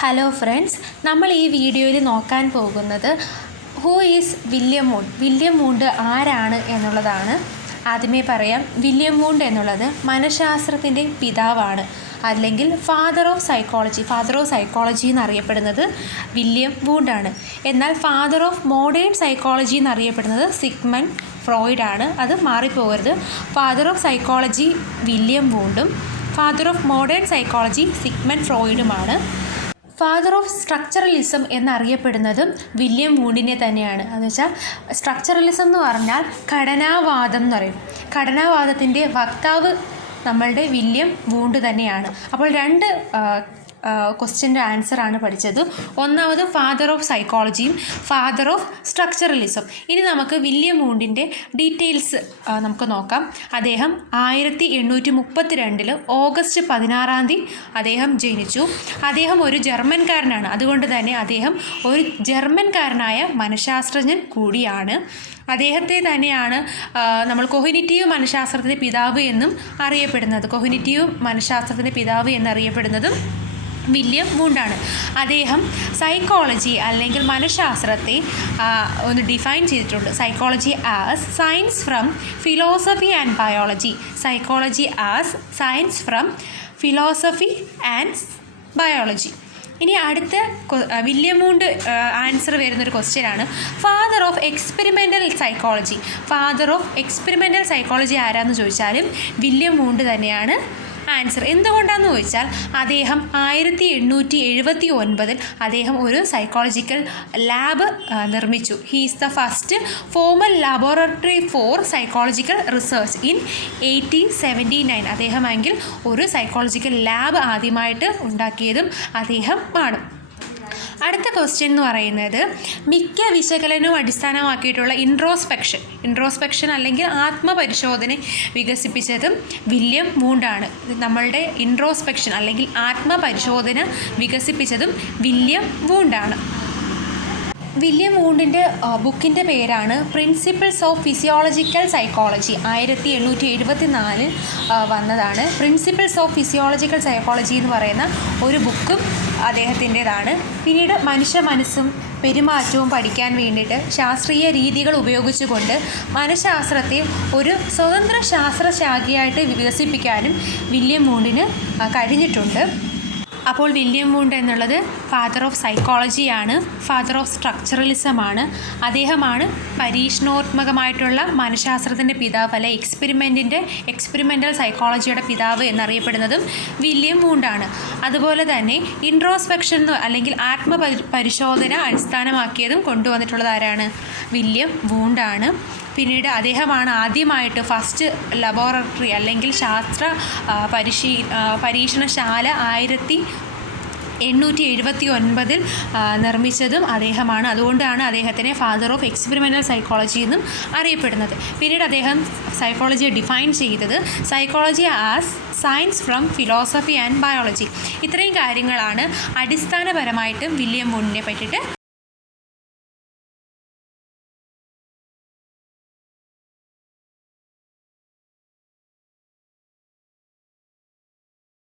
Hello friends നമ്മൾ ഈ വീഡിയോയിൽ നോക്കാൻ പോകുന്നത് who is William Wundt William Wundt ആരാണ് എന്നുള്ളതാണ്. ആദ്യമേ പറയാം വില്യം മൂണ്ട് എന്നുള്ളത് മനഃശാസ്ത്രത്തിന്റെ പിതാവാണ്. അല്ലെങ്കിൽ father of psychology father of psychology എന്നറിയപ്പെടുന്നത് വില്യം വൂണ്ടാണ് എന്നാൽ ഫാദർ ഓഫ് മോഡേൺ സൈക്കോളജി എന്നറിയപ്പെടുന്നത് സിഗ്മൻ ഫ്രോയിഡ് ആണ്. അത് മാറിപ്പോകരുത്. Father of psychology William വൂണ്ടും father of modern psychology Sigmund ഫ്രോയിഡുമാണ് father of structuralism എന്നറിയപ്പെടുന്നതും വില്യം വൂണ്ടിനെ തന്നെയാണ്. എന്ന് വെച്ചാൽ സ്ട്രക്ചറലിസം എന്ന് പറഞ്ഞാൽ ഘടനാവാദം എന്ന് പറയും. ഘടനാവാദത്തിന്റെ വക്താവ് നമ്മളുടെ വില്യം വൂണ്ട് തന്നെയാണ്. അപ്പോൾ രണ്ട് ക്വസ്റ്റ്യന്റെ ആണ് പഠിച്ചത്. ഒന്നാമത് ഫാദർ ഓഫ് സൈക്കോളജിയും ഫാദർ ഓഫ് സ്ട്രക്ചറലിസം ഇനി നമുക്ക് വില്യം മൂണ്ടിന്റെ ഡീറ്റെയിൽസ് നമുക്ക് നോക്കാം. അദ്ദേഹം ആയിരത്തി എണ്ണൂറ്റി മുപ്പത്തി രണ്ടിൽ ഓഗസ്റ്റ് പതിനാറാം തീയതി അദ്ദേഹം ജനിച്ചു. അദ്ദേഹം ഒരു ജർമ്മൻകാരനാണ്. അതുകൊണ്ട് തന്നെ അദ്ദേഹം ഒരു ജർമ്മൻകാരനായ മനഃശാസ്ത്രജ്ഞൻ കൂടിയാണ്. അദ്ദേഹത്തെ തന്നെയാണ് നമ്മൾ കൊഹിനിറ്റീവ് മനഃശാസ്ത്രത്തിന്റെ പിതാവ് എന്നും അറിയപ്പെടുന്നത്. കൊഹിനിറ്റീവ് മനഃശാസ്ത്രത്തിന്റെ പിതാവ് എന്നറിയപ്പെടുന്നതും വില്യം വൂണ്ടാണ് അദ്ദേഹം സൈക്കോളജി അല്ലെങ്കിൽ മനഃശാസ്ത്രത്തെ ഒന്ന് ഡിഫൈൻ ചെയ്തിട്ടുണ്ട്. Psychology as science from philosophy and biology psychology as science from philosophy and biology ഇനി അടുത്ത വില്യം മൂണ്ട് ആൻസർ വരുന്നൊരു ക്വസ്റ്റ്യനാണ് father of experimental psychology father of experimental psychology ആരാന്ന് ചോദിച്ചാലും വില്യം മൂണ്ട് തന്നെയാണ് ആൻസർ എന്തുകൊണ്ടാണെന്ന് ചോദിച്ചാൽ അദ്ദേഹം ആയിരത്തി എണ്ണൂറ്റി എഴുപത്തി ഒൻപതിൽ അദ്ദേഹം ഒരു സൈക്കോളജിക്കൽ ലാബ് നിർമ്മിച്ചു. He's the first formal laboratory for psychological research in eighteen seventy nine അദ്ദേഹമെങ്കിൽ ഒരു സൈക്കോളജിക്കൽ ലാബ് ആദ്യമായിട്ട് ഉണ്ടാക്കിയതും അദ്ദേഹമാണ് അടുത്ത ക്വസ്റ്റ്യൻ എന്ന് പറയുന്നത് മിക്ക വിശകലനവും അടിസ്ഥാനമാക്കിയിട്ടുള്ള ഇൻട്രോസ്പെക്ഷൻ ഇൻട്രോസ്പെക്ഷൻ അല്ലെങ്കിൽ ആത്മപരിശോധന വികസിപ്പിച്ചതും വില്യം വൂണ്ടാണ്. നമ്മളുടെ ഇൻട്രോസ്പെക്ഷൻ അല്ലെങ്കിൽ ആത്മപരിശോധന വികസിപ്പിച്ചതും വില്യം വൂണ്ടാണ്. വില്യം വൂണ്ടിന്റെ ബുക്കിന്റെ പേരാണ് പ്രിൻസിപ്പിൾസ് ഓഫ് ഫിസിയോളജിക്കൽ സൈക്കോളജി ആയിരത്തി എണ്ണൂറ്റി എഴുപത്തി നാലിൽ വന്നതാണ്. പ്രിൻസിപ്പിൾസ് ഓഫ് ഫിസിയോളജിക്കൽ സൈക്കോളജി എന്ന് പറയുന്ന ഒരു ബുക്കും അദ്ദേഹത്തിന്റെതാണ്. പിന്നീട് മനുഷ്യ മനസ്സും പെരുമാറ്റവും പഠിക്കാൻ വേണ്ടിയിട്ട് ശാസ്ത്രീയ രീതികൾ ഉപയോഗിച്ചുകൊണ്ട് മനഃശാസ്ത്രത്തെ ഒരു സ്വതന്ത്ര ശാസ്ത്രശാഖയായിട്ട് വികസിപ്പിക്കാനും വില്യം മൂണ്ടിന് കഴിഞ്ഞിട്ടുണ്ട്. അപ്പോൾ വില്യം വൂണ്ട് എന്നുള്ളത് ഫാദർ ഓഫ് സൈക്കോളജിയാണ് ഫാദർ ഓഫ് സ്ട്രക്ചറലിസമാണ് അദ്ദേഹമാണ് പരീക്ഷണോത്മകമായിട്ടുള്ള മനഃശാസ്ത്രത്തിന്റെ പിതാവ് അല്ലെ എക്സ്പെരിമെന്റിന്റെ എക്സ്പെരിമെന്റൽ സൈക്കോളജിയുടെ പിതാവ് എന്നറിയപ്പെടുന്നതും വില്യം വൂണ്ടാണ് അതുപോലെ തന്നെ ഇൻട്രോസ്പെക്ഷൻ അല്ലെങ്കിൽ ആത്മ പരിശോധന അടിസ്ഥാനമാക്കിയതും കൊണ്ടുവന്നിട്ടുള്ളത് ആരാണ്? വില്യം വൂണ്ടാണ് പിന്നീട് അദ്ദേഹമാണ് ആദ്യമായിട്ട് ഫസ്റ്റ് ലബോറട്ടറി അല്ലെങ്കിൽ ശാസ്ത്ര പരിശീ പരീക്ഷണശാല ആയിരത്തി എണ്ണൂറ്റി എഴുപത്തി ഒൻപതിൽ നിർമ്മിച്ചതും അദ്ദേഹമാണ്. അതുകൊണ്ടാണ് അദ്ദേഹത്തിനെ ഫാദർ ഓഫ് എക്സ്പെരിമെന്റൽ സൈക്കോളജി എന്നും അറിയപ്പെടുന്നത്. പിന്നീട് അദ്ദേഹം സൈക്കോളജിയെ ഡിഫൈൻ ചെയ്തത് psychology as science from philosophy and biology ഇത്രയും കാര്യങ്ങളാണ് അടിസ്ഥാനപരമായിട്ടും വില്യം മൂണിനെ പറ്റിയിട്ട്